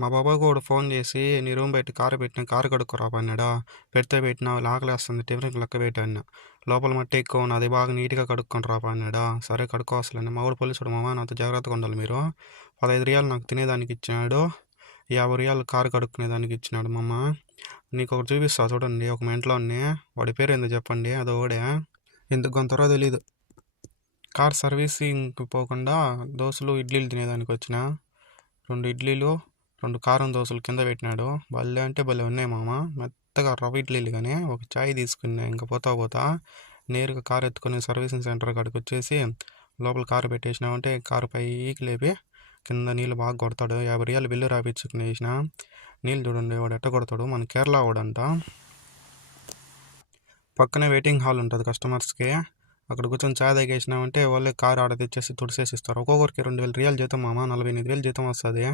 మా బాబాయ్ కూడా ఫోన్ చేసి నీ రూమ్ బయట కారు పెట్టిన కారు కడుక్కోరా అన్నాడా. పెడితే పెట్టినా ఆకలేస్తుంది టిఫిన్కి లెక్క పెట్టాను. లోపల మట్టి ఎక్కువ ఉన్నది బాగా నీట్గా కడుక్కొని రాపా అన్నాడా. సరే కడుక్కోవసలేండి. మా వాడు పోలీసుడు మామ నాతో జాగ్రత్తగా ఉండాలి మీరు. 15 రియాలు నాకు తినేదానికి ఇచ్చినాడు. 50 రియాలు కారు కడుక్కునేదానికి ఇచ్చినాడు మామ. నీకు ఒకటి చూపిస్తా చూడండి. ఒక మా ఇంట్లోనే వాడి పేరు ఏందో చెప్పండి. అది ఒకడే ఎందుకు కొంతరో తెలీదు. కార్ సర్వీసింగ్కి పోకుండా దోశలు ఇడ్లీలు తినేదానికి వచ్చిన 2 ఇడ్లీలు 2 కారం దోశలు కింద పెట్టినాడు. భలే అంటే భలే ఉన్నాయి మామ. మెత్తగా రవ్వ ఇడ్లీలు కానీ ఒక చాయ్ తీసుకున్నా. ఇంకా పోతా నేరుగా కారు ఎత్తుకొని సర్వీసింగ్ సెంటర్ కాడికి వచ్చేసి లోపల కారు పెట్టేసినామంటే కారు పైకి లేపి కింద నీళ్ళు బాగా కొడతాడు. 50 రియాలు బిల్లు రాపించుకుని వేసిన. నీళ్ళు చూడండి వాడు ఎట్ట కొడతాడు. మన కేరళ వాడంట. పక్కనే వెయిటింగ్ హాల్ ఉంటుంది కస్టమర్స్కి. అక్కడ కూర్చొని చాయ్ తాగేసినామంటే వాళ్ళే కారు ఆడ తెచ్చేసి తుడిసేసి ఇస్తారు. ఒక్కొక్కరికి 2000 రియాలు జీతం మామ. 48,000 జీతం వస్తుంది.